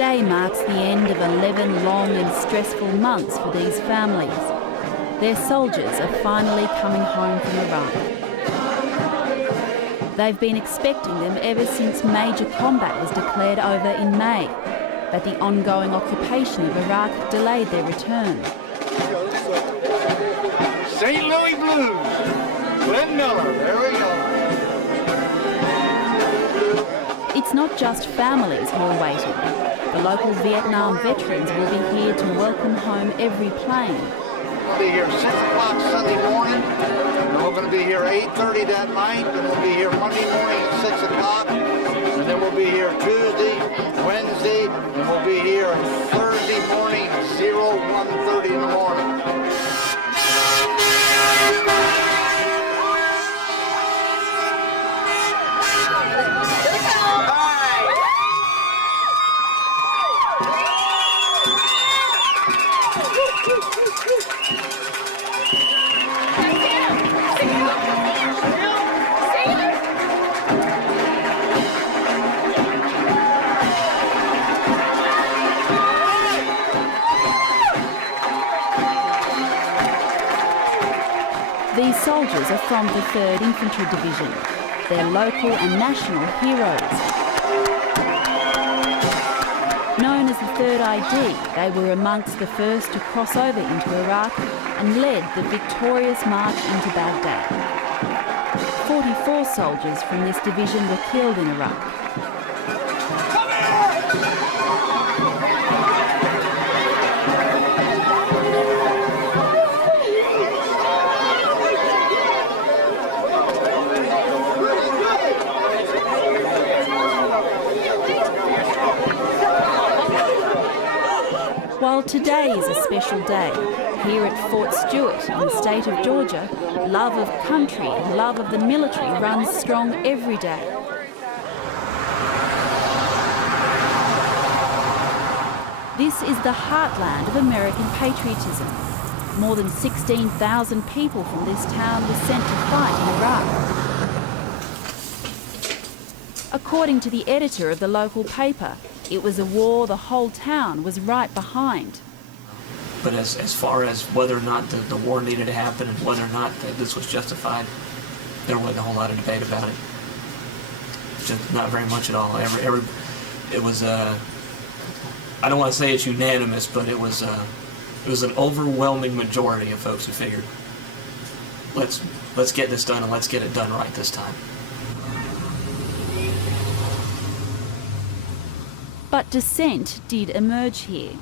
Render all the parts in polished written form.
Today marks the end of 11 long and stressful months for these families. Their soldiers are finally coming home from Iraq. They've been expecting them ever since major combat was declared over in May, but the ongoing occupation of Iraq delayed their return. St. Louis Blues, Glenn Miller, there we go. It's not just families who are waiting. The local Vietnam veterans will be here to welcome home every plane. We'll be here 6 o'clock Sunday morning, and we're going to be here 8:30 that night, and we'll be here Monday morning at 6 o'clock, and then we'll be here Tuesday, Wednesday, and we'll be here Thursday morning, 1:30 in the morning. These soldiers are from the 3rd Infantry Division. They're local and national heroes. Known as the 3rd ID, they were amongst the first to cross over into Iraq and led the victorious march into Baghdad. 44 soldiers from this division were killed in Iraq. While today is a special day, here at Fort Stewart in the state of Georgia, love of country and love of the military runs strong every day. This is the heartland of American patriotism. More than 16,000 people from this town were sent to fight in Iraq. According to the editor of the local paper, it was a war the whole town was right behind. But as far as whether or not the war needed to happen and whether or not this was justified, there wasn't a whole lot of debate about it. Just not very much at all. It was I don't want to say it's unanimous, but it was an overwhelming majority of folks who figured, let's get this done and let's get it done right this time. But dissent did emerge here.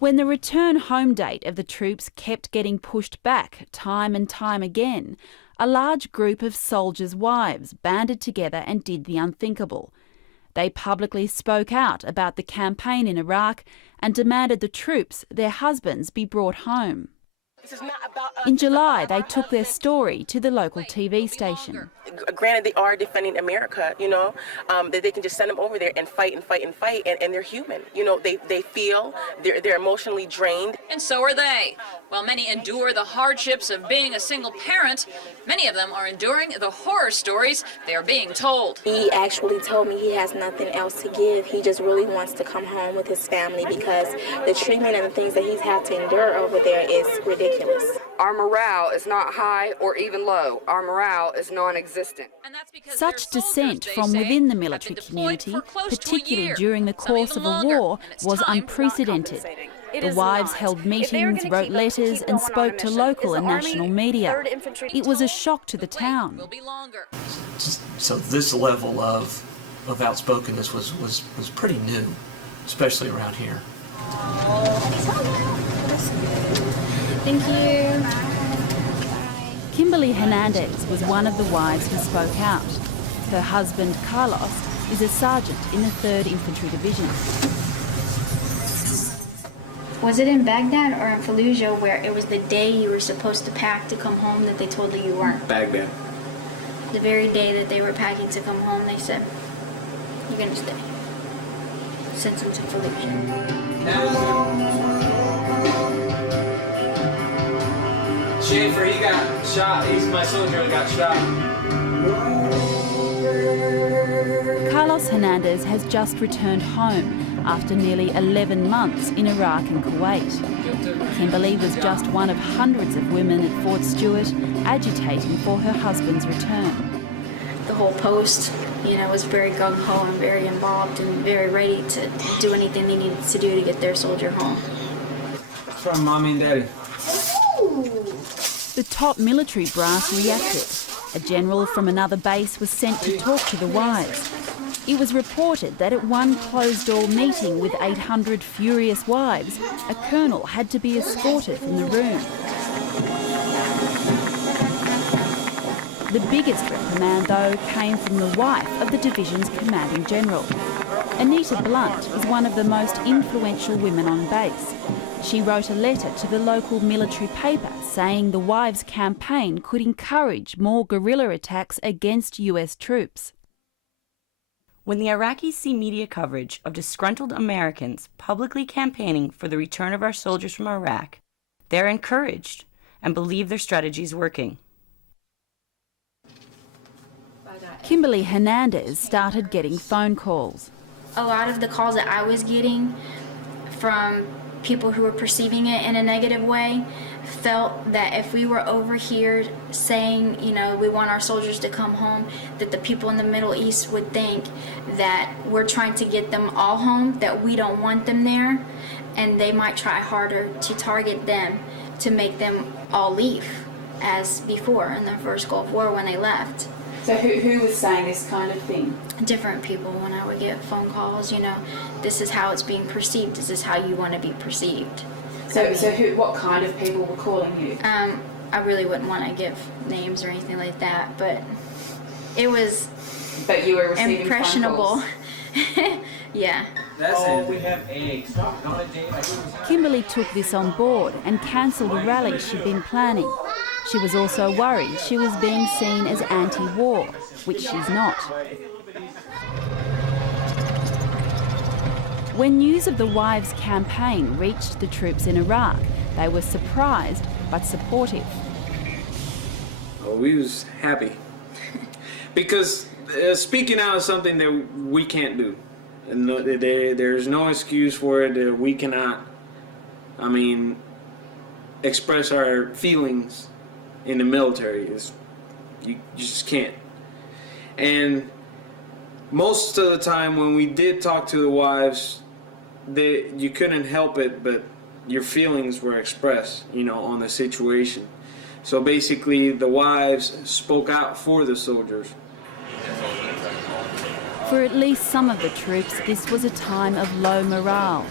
When the return home date of the troops kept getting pushed back time and time again, a large group of soldiers' wives banded together and did the unthinkable. They publicly spoke out about the campaign in Iraq and demanded the troops, their husbands, be brought home. In July, they took their story to the local TV station. Granted, they are defending America, that they can just send them over there and fight and fight and fight, and they're human. They feel, they're emotionally drained. And so are they. While many endure the hardships of being a single parent, many of them are enduring the horror stories they are being told. He actually told me he has nothing else to give. He just really wants to come home with his family because the treatment and the things that he's had to endure over there is ridiculous. Our morale is not high or even low. Our morale is non-existent. Such dissent from within the military community, particularly during the course of a war, was unprecedented. The wives held meetings, wrote letters and spoke to local and national media. It was a shock to the town. So this level of outspokenness was pretty new, especially around here. Thank you. Kimberly Hernandez was one of the wives who spoke out. Her husband, Carlos, is a sergeant in the 3rd Infantry Division. Was it in Baghdad or in Fallujah where it was the day you were supposed to pack to come home that they told you you weren't? Baghdad. The very day that they were packing to come home, they said, you're going to stay. Sent them to Fallujah. Schaefer, he got shot. He's my soldier that got shot. Carlos Carlos Hernandez has just returned home after nearly 11 months in Iraq and Kuwait. Kimberly was just one of hundreds of women at Fort Stewart agitating for her husband's return. The whole post, was very gung-ho and very involved and very ready to do anything they needed to do to get their soldier home. From Mommy and Daddy. The top military brass reacted. A general from another base was sent to talk to the wives. It was reported that at one closed-door meeting with 800 furious wives, a colonel had to be escorted from the room. The biggest reprimand, though, came from the wife of the division's commanding general. Anita Blunt is one of the most influential women on base. She wrote a letter to the local military paper saying the wives' campaign could encourage more guerrilla attacks against US troops. When the Iraqis see media coverage of disgruntled Americans publicly campaigning for the return of our soldiers from Iraq, they're encouraged and believe their strategy is working. Kimberly Hernandez started getting phone calls. A lot of the calls that I was getting from people who were perceiving it in a negative way felt that if we were over here saying, we want our soldiers to come home, that the people in the Middle East would think that we're trying to get them all home, that we don't want them there, and they might try harder to target them to make them all leave, as before in the first Gulf War when they left. So who was saying this kind of thing? Different people. When I would get phone calls, this is how it's being perceived. This is how you want to be perceived. So what kind of people were calling you? I really wouldn't want to give names or anything like that, but it was. But you were receiving impressionable. phone calls. Yeah. We have eggs. Kimberly took this on board and cancelled a rally she'd been planning. She was also worried she was being seen as anti-war, which she's not. When news of the wives' campaign reached the troops in Iraq, they were surprised but supportive. Oh, we was happy. Because speaking out is something that we can't do. And there's no excuse for it. That we cannot, express our feelings in the military. You just can't. And most of the time when we did talk to the wives, you couldn't help it, but your feelings were expressed, on the situation. So basically the wives spoke out for the soldiers. For at least some of the troops, this was a time of low morale.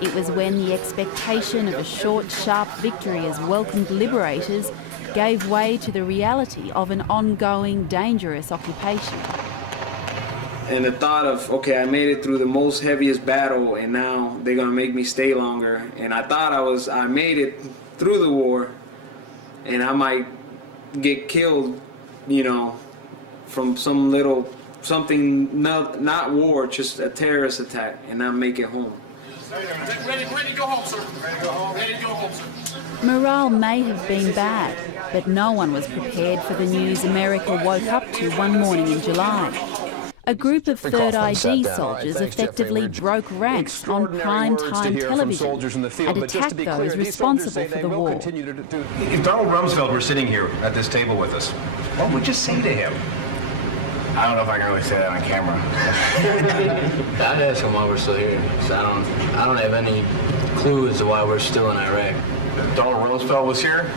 It was when the expectation of a short, sharp victory as welcomed liberators gave way to the reality of an ongoing, dangerous occupation. And the thought of, okay, I made it through the most heaviest battle and now they're gonna make me stay longer. And I thought I made it through the war and I might get killed, from something not war, just a terrorist attack, and not make it home. Ready to go home, sir. Ready to go home, sir. Morale may have been bad, but no one was prepared for the news America woke up to one morning in July. A group of 3rd ID soldiers effectively broke ranks on prime-time television and attacked those responsible for the war. If Donald Rumsfeld were sitting here at this table with us, what would you say to him? I don't know if I can really say that on camera. I'd ask him why we're still here. So I don't have any clue as to why we're still in Iraq. If Donald Rumsfeld was here,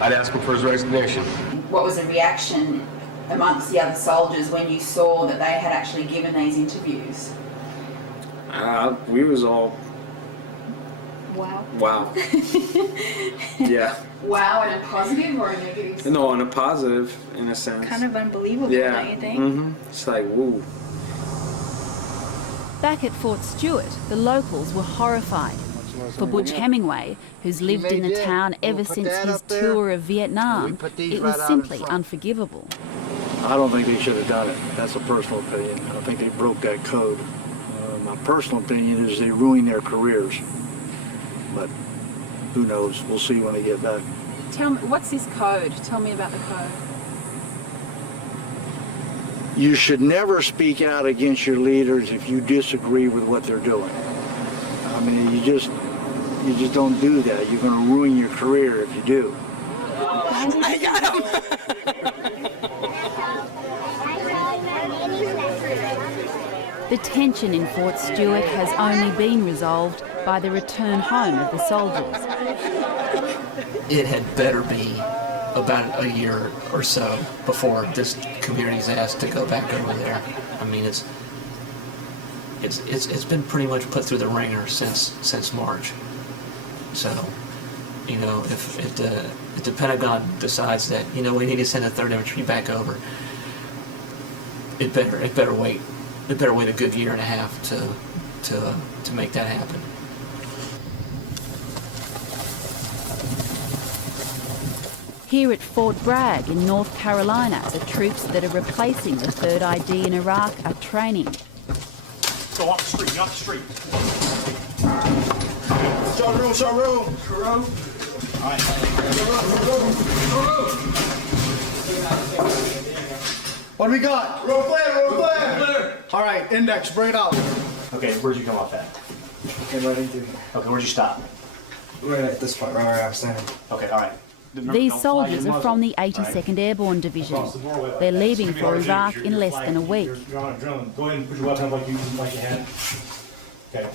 I'd ask him for his resignation. What was the reaction amongst the other soldiers when you saw that they had actually given these interviews? We was all... Wow. Yeah. Wow, in a positive or a negative? No, in a positive, in a sense. Kind of unbelievable, yeah. don't you think? Mm-hmm. It's like, woo. Back at Fort Stewart, the locals were horrified. For Butch Hemingway, who's lived in the town ever since his tour of Vietnam, it was simply unforgivable. I don't think they should have done it. That's a personal opinion. I don't think they broke that code. My personal opinion is they ruined their careers. But who knows? We'll see when they get back. Tell me, what's this code? Tell me about the code. you should never speak out against your leaders if you disagree with what they're doing. I mean, you just don't do that. You're going to ruin your career if you do. I got him. The tension in Fort Stewart has only been resolved by the return home of the soldiers. It had better be about a year or so before this community's asked to go back over there. I mean, it's been pretty much put through the ringer since March. So, you know, if the Pentagon decides that, you know, we need to send a 3rd Infantry back over, it better wait. It better wait a good year and a half to make that happen. Here at Fort Bragg in North Carolina, the troops that are replacing the 3rd ID in Iraq are training. Go off the street, get off the street. Show room, show room. Show room. All right. What do we got? Roll clear. All right, index, bring it out. Okay, where'd you come off at? Okay, right into Okay, where'd you stop? right at this part, right where I was standing. Okay, all right. These soldiers are from the 82nd Airborne Division. They're leaving for Iraq in less than a week. You're on adrenaline. Go ahead and put your weapon up like you had. Okay.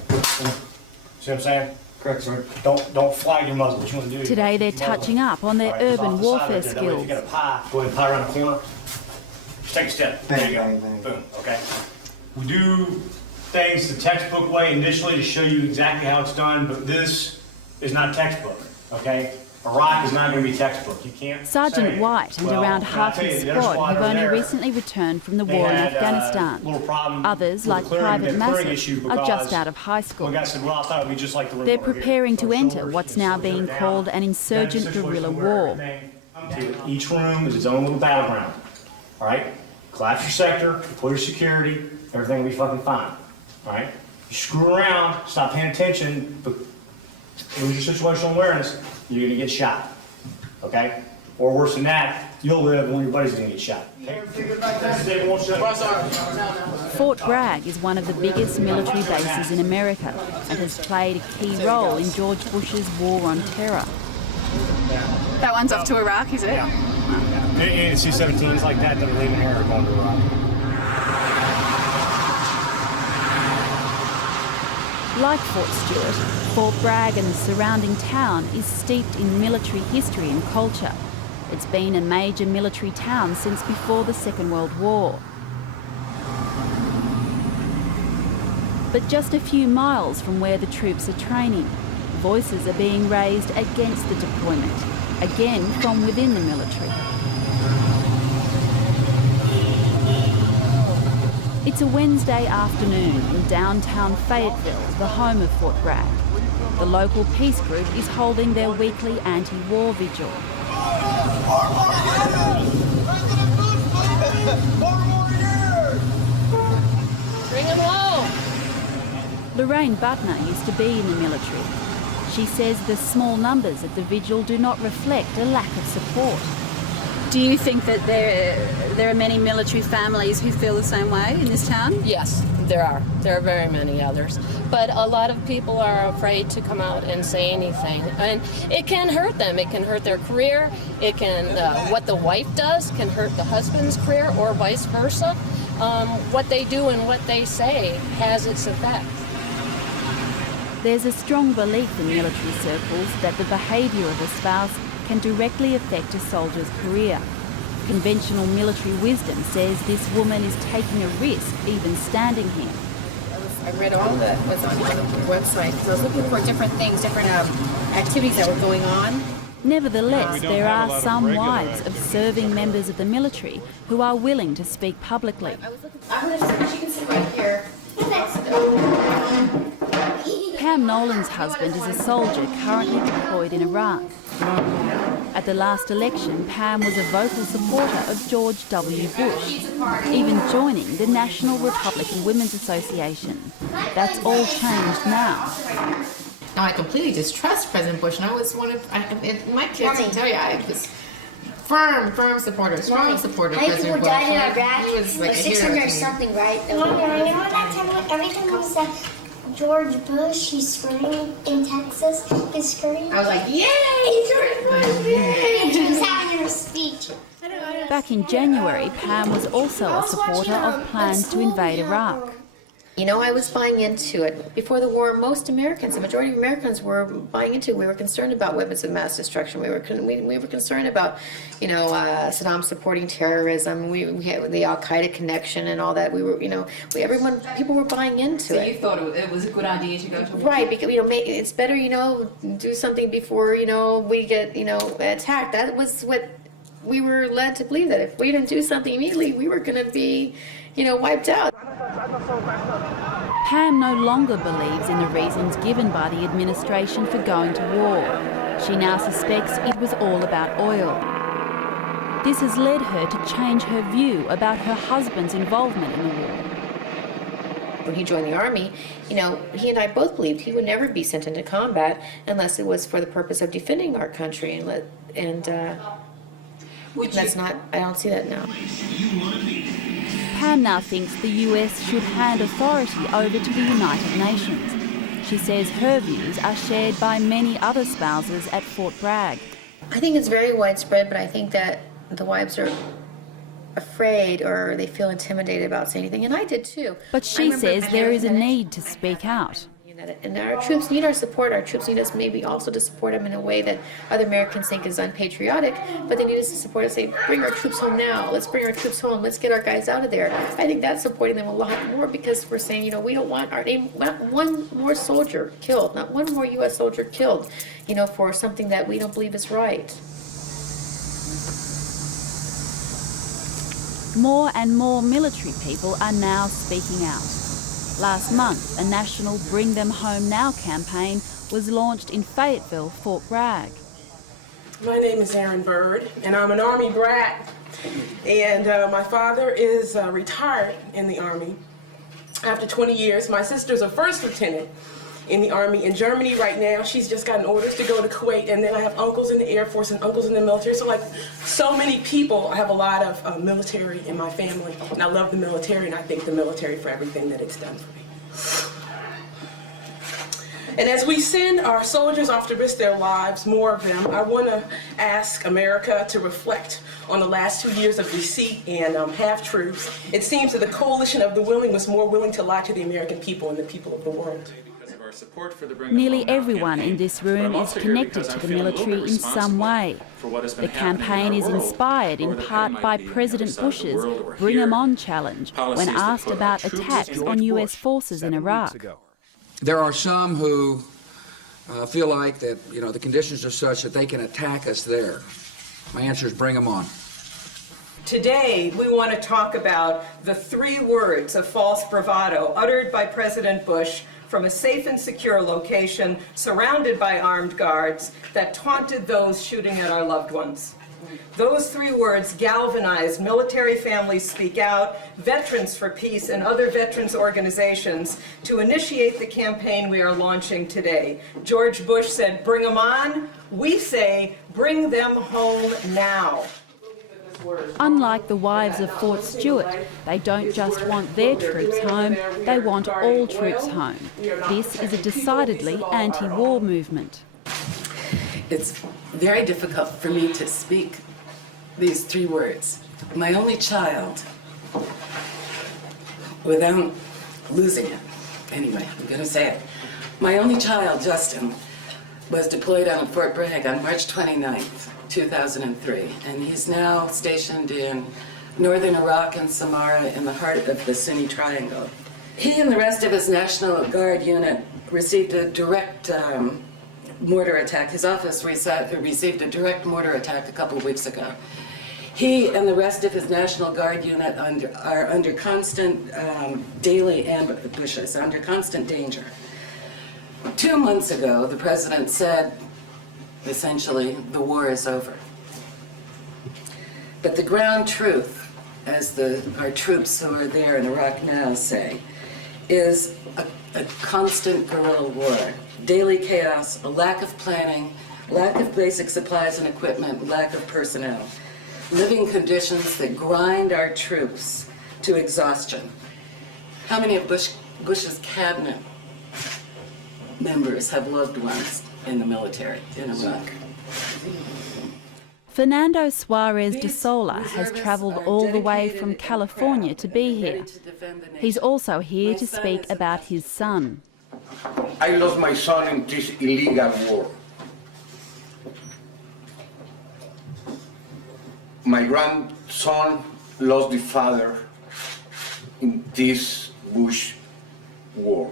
See what I'm saying? Correct, sir. Don't flag your muzzle. What you want to do? Today they're touching up on their urban warfare skills. You got a pie. Go ahead and pie around the corner. Just take a step. There you go. Boom. Okay. We do things the textbook way initially to show you exactly how it's done, but this is not textbook. Okay. Iraq is not going to be textbook. You can't. Sergeant say, White and well, around can I half tell you, his the other squad have only there, recently returned from the they war in had, Afghanistan. little problem Others, with like the clearing, Private the clearing Massett, issue are just because out of high school. one guy said, well, I thought it would be just like the They're river preparing here. to So enter shoulders, what's you now shoulder being down. called an insurgent That's a guerrilla situation where war. everything- Each room is its own little battleground. All right? Collapse your sector, deploy your security, everything will be fucking fine. All right? You screw around, stop paying attention, but lose your situational awareness, you're going to get shot. Okay? Or worse than that, you'll live and one of your buddies is going to get shot. Okay? Fort Bragg is one of the biggest military bases in America and has played a key role in George Bush's war on terror. That one's off to Iraq, is it? Yeah. Any C-17s like that that are leaving here are going to Iraq. Like Fort Stewart, Fort Bragg and the surrounding town is steeped in military history and culture. It's been a major military town since before the Second World War. But just a few miles from where the troops are training, voices are being raised against the deployment, again from within the military. It's a Wednesday afternoon in downtown Fayetteville, the home of Fort Bragg. The local peace group is holding their weekly anti-war vigil. Bring him home! Lorraine Butner used to be in the military. She says the small numbers at the vigil do not reflect a lack of support. Do you think that there are many military families who feel the same way in this town? Yes, there are. There are very many others. But a lot of people are afraid to come out and say anything. And it can hurt them. It can hurt their career. It can, what the wife does can hurt the husband's career or vice versa. What they do and what they say has its effect. There's a strong belief in military circles that the behaviour of a spouse can directly affect a soldier's career. Conventional military wisdom says this woman is taking a risk even standing here. I read all that was on the website because I was looking for different things, different activities that were going on. Nevertheless, there are some wives of serving members of the military who are willing to speak publicly. I'm going to sit, you can sit right here. Pam Nolan's husband is a soldier currently deployed in Iraq. At the last election, Pam was a vocal supporter of George W. Bush, even joining the National Republican Women's Association. That's all changed now. Now, I completely distrust President Bush, and I was my kids can tell you, firm supporter, strong supporter of How many President people died in Bush. Iraq? He was like a 600 hero. or something, right? Mom, you remember that time when every time we said George Bush, he's screaming in Texas, he's screaming. I was like, yay, George Bush, yay! She was having her speech. Back in January, Pam was also a supporter of plans to invade Iraq. You know, I was buying into it. Before the war, most Americans, the majority of Americans were buying into it. We were concerned about weapons of mass destruction. We were concerned about, you know, Saddam supporting terrorism. We had the Al-Qaeda connection and all that. We were, you know, people were buying into it. So you thought it was a good idea to go to war? Right, because, you know, it's better, you know, do something before, you know, we get, you know, attacked. That was what we were led to believe, that if we didn't do something immediately, we were going to be, you know, wiped out. Pam no longer believes in the reasons given by the administration for going to war. She now suspects it was all about oil. This has led her to change her view about her husband's involvement in the war. When he joined the Army, you know, he and I both believed he would never be sent into combat unless it was for the purpose of defending our country. I don't see that now. Pam now thinks the US should hand authority over to the United Nations. She says her views are shared by many other spouses at Fort Bragg. I think it's very widespread, but I think that the wives are afraid or they feel intimidated about saying anything, and I did too. But she says there is a need to speak out. And our troops need our support. Our troops need us maybe also to support them in a way that other Americans think is unpatriotic, but they need us to support us, say, bring our troops home now. Let's bring our troops home. Let's get our guys out of there. I think that's supporting them a lot more because we're saying, you know, we don't want not one more soldier killed, not one more U.S. soldier killed, you know, for something that we don't believe is right. More and more military people are now speaking out. Last month, a national Bring Them Home Now campaign was launched in Fayetteville, Fort Bragg. My name is Aaron Bird, and I'm an Army brat. And my father is retired in the Army after 20 years. My sister's a first lieutenant in the Army in Germany right now. She's just gotten orders to go to Kuwait, and then I have uncles in the Air Force and uncles in the military. So like so many people, I have a lot of military in my family, and I love the military, and I thank the military for everything that it's done for me. And as we send our soldiers off to risk their lives, more of them, I want to ask America to reflect on the last 2 years of deceit and half-truths. It seems that the coalition of the willing was more willing to lie to the American people and the people of the world. Nearly everyone in this room is connected to the military in some way. The campaign is inspired in part by President Bush's Bring 'em On challenge when asked about attacks on US forces in Iraq. There are some who feel like that, you know, the conditions are such that they can attack us there. My answer is bring them on. Today, we want to talk about the 3 words of false bravado uttered by President Bush from a safe and secure location surrounded by armed guards that taunted those shooting at our loved ones. Those 3 words galvanized Military Families Speak Out, Veterans for Peace, and other veterans organizations to initiate the campaign we are launching today. George Bush said, bring them on. We say, bring them home now. Unlike the wives of Fort Stewart, they don't just want their troops home, they want all troops home. This is a decidedly anti-war movement. It's very difficult for me to speak these 3 words. My only child, without losing it. Anyway, I'm going to say it. My only child, Justin, was deployed on Fort Bragg on March 29th, 2003, and he's now stationed in northern Iraq and Samarra in the heart of the Sunni Triangle. He and the rest of his National Guard unit received a direct mortar attack. His office received a direct mortar attack a couple of weeks ago. He and the rest of his National Guard unit are under constant daily ambushes, under constant danger. 2 months ago, the president said, essentially, the war is over. But the ground truth, as our troops who are there in Iraq now say, is a constant guerrilla war. Daily chaos, a lack of planning, lack of basic supplies and equipment, lack of personnel. living conditions that grind our troops to exhaustion. How many of Bush's cabinet members have loved ones in the military in Iraq? Fernando Suarez de Sola has travelled all the way from California to be here. He's also here to speak about his son. I lost my son in this illegal war. My grandson lost the father in this Bush war.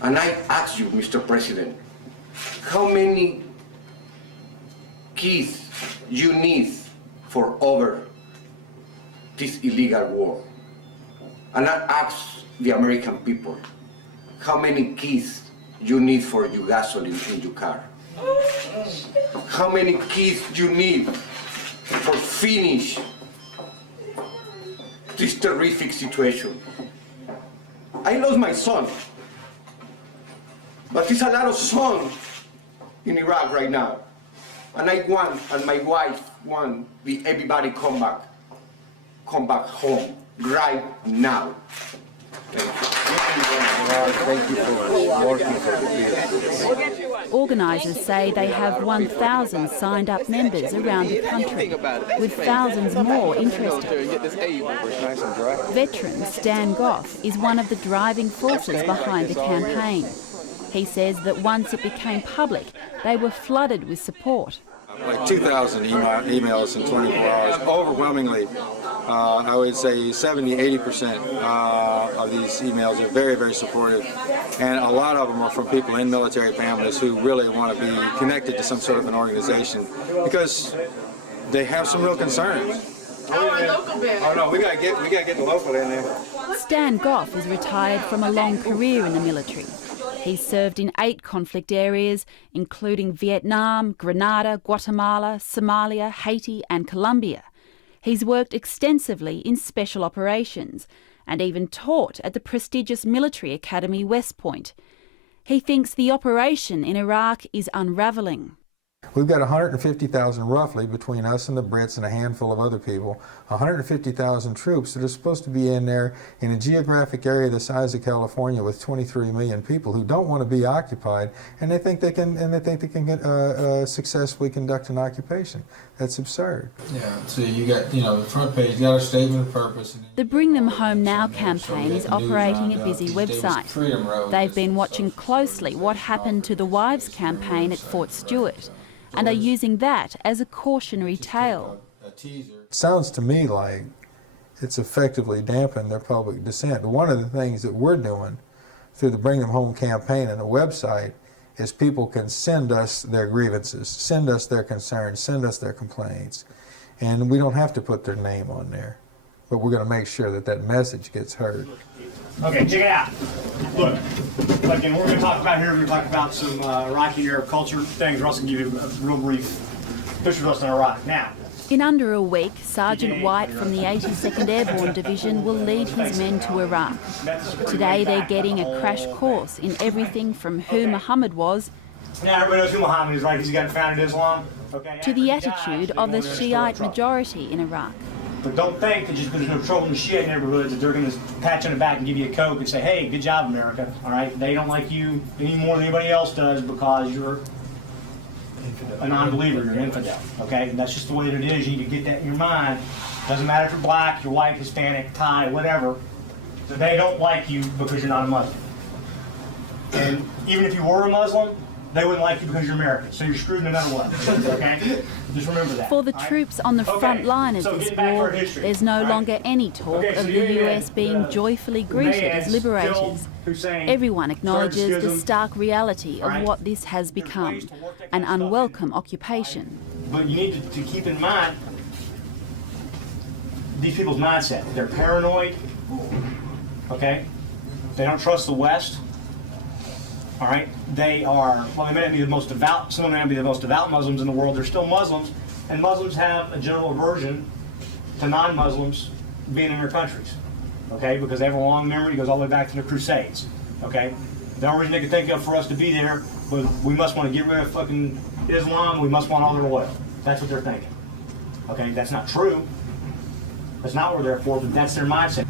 And I ask you, Mr. President, how many kids you need for over this illegal war? And I ask the American people, how many kids you need for your gasoline in your car? How many kids you need for finish this terrific situation? I lost my son, but there's a lot of sun in Iraq right now. And I want, and my wife want, everybody come back home right now. Thank you for working for the peace. Organisers say they have 1,000 signed up members around the country, with thousands more interested. Veteran Stan Goff is one of the driving forces behind the campaign. He says that once it became public, they were flooded with support. Like 2,000 emails in 24 hours. Overwhelmingly, I would say 70–80% of these emails are very, very supportive. And a lot of them are from people in military families who really want to be connected to some sort of an organization because they have some real concerns. Oh no, we gotta get the local in there. Stan Goff is retired from a long career in the military. He's served in 8 conflict areas, including Vietnam, Grenada, Guatemala, Somalia, Haiti and Colombia. He's worked extensively in special operations and even taught at the prestigious military academy West Point. He thinks the operation in Iraq is unravelling. We've got 150,000 roughly between us and the Brits and a handful of other people, 150,000 troops that are supposed to be in there in a geographic area the size of California with 23 million people who don't want to be occupied, and they think they can successfully conduct an occupation. That's absurd. Yeah, so you got, the front page, you got a statement of purpose. The Bring Them Home Now campaign is operating a busy website. They've been watching closely what happened to the Wives campaign at Fort Stewart, and are using that as a cautionary tale. It sounds to me like it's effectively dampened their public dissent. One of the things that we're doing through the Bring Them Home campaign and the website is people can send us their grievances, send us their concerns, send us their complaints, and we don't have to put their name on there. But we're going to make sure that that message gets heard. Okay, check it out. Look, again, we're going to talk about here, we're going to talk about some Iraqi Arab culture things. We're also going to give you a real brief history lesson on Iraq. Now, in under a week, Sergeant White from the 82nd Airborne Division will lead his men to Iraq. Today they're getting a crash course in everything from who Muhammad was now everybody knows who Muhammad is, right? He's the guy who founded Islam. Okay. To the attitude of the Shiite majority in Iraq. But don't think that just because there's no trouble in the Shiite neighborhoods that they're going to pat you on the back and give you a Coke and say, hey, good job, America. All right? They don't like you any more than anybody else does because you're a non-believer, you're an infidel. Okay? And that's just the way that it is. You need to get that in your mind. Doesn't matter if you're black, you're white, Hispanic, Thai, whatever. So they don't like you because you're not a Muslim. And even if you were a Muslim, they wouldn't like you because you're American. So you're screwed no matter what. Okay? Just remember that. For the troops on the front line of this war, there's no longer any talk of the US being joyfully greeted as liberators. Everyone acknowledges the stark reality of what this has become, an unwelcome occupation. But you need to keep in mind these people's mindset. They're paranoid, okay? They don't trust the West. All right, they are, well, they may not be the most devout, some of them may not be the most devout Muslims in the world, they're still Muslims, and Muslims have a general aversion to non-Muslims being in their countries, okay, because they have a long memory, it goes all the way back to the Crusades, okay. The only reason they could think of for us to be there but we must want to get rid of fucking Islam, we must want all their oil. That's what they're thinking. Okay, that's not true. That's not what they're for, but that's their mindset.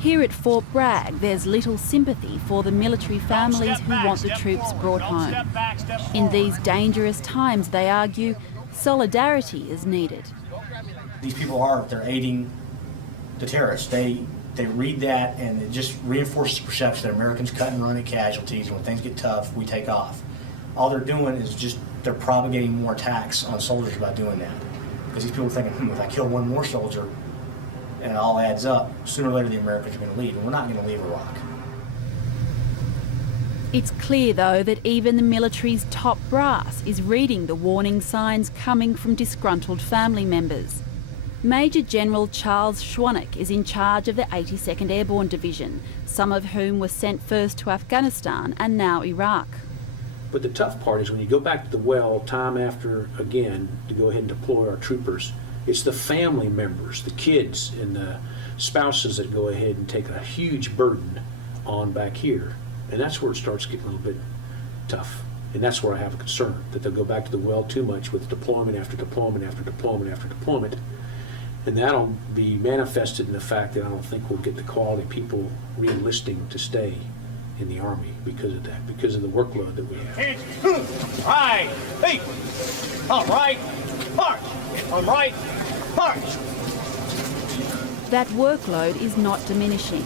Here at Fort Bragg, there's little sympathy for the military families who want the troops brought home. In these dangerous times, they argue, solidarity is needed. These people they're aiding the terrorists. They read that and it just reinforces the perception that Americans cut and run at casualties, and when things get tough, we take off. All they're doing is they're propagating more attacks on soldiers by doing that. Because these people are thinking, if I kill one more soldier, and it all adds up, sooner or later the Americans are going to leave, and we're not going to leave Iraq. It's clear, though, that even the military's top brass is reading the warning signs coming from disgruntled family members. Major General Charles Schwannock is in charge of the 82nd Airborne Division, some of whom were sent first to Afghanistan and now Iraq. But the tough part is when you go back to the well time after again to go ahead and deploy our troopers, it's the family members, the kids and the spouses that go ahead and take a huge burden on back here. And that's where it starts getting a little bit tough. And that's where I have a concern, that they'll go back to the well too much with deployment after deployment after deployment after deployment. And that'll be manifested in the fact that I don't think we'll get the quality people re-enlisting to stay in the Army because of that, because of the workload that we have. Right, hey, all right, march, all right, march. That workload is not diminishing.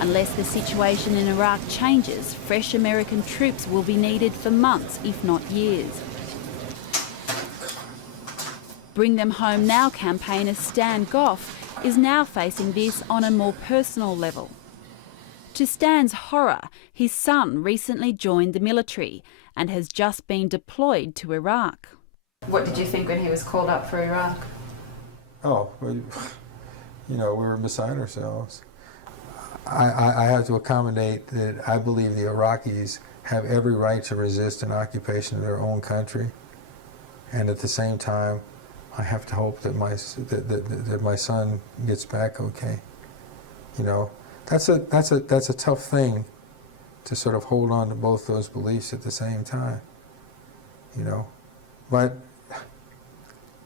Unless the situation in Iraq changes, fresh American troops will be needed for months, if not years. Bring Them Home Now campaigner Stan Goff is now facing this on a more personal level. To Stan's horror, his son recently joined the military and has just been deployed to Iraq. What did you think when he was called up for Iraq? Oh, we were beside ourselves. I have to accommodate that I believe the Iraqis have every right to resist an occupation of their own country, and at the same time, I have to hope that my son gets back okay. You know, that's a tough thing to sort of hold on to both those beliefs at the same time. You know, but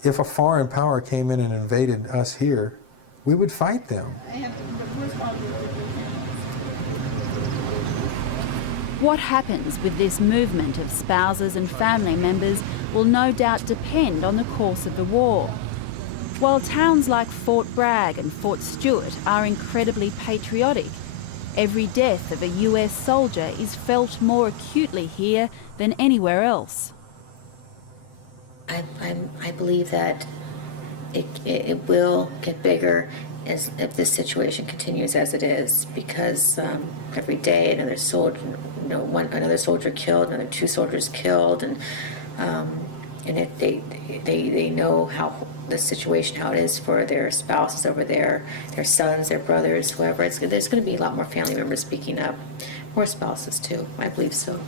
if a foreign power came in and invaded us here, we would fight them. What happens with this movement of spouses and family members will no doubt depend on the course of the war. While towns like Fort Bragg and Fort Stewart are incredibly patriotic, every death of a US soldier is felt more acutely here than anywhere else. I believe that it will get bigger if this situation continues as it is, because every day another soldier, another soldier killed, another 2 soldiers killed, and if they know how the situation, how it is for their spouses over there, their sons, their brothers, whoever. There's going to be a lot more family members speaking up, more spouses too. I believe so.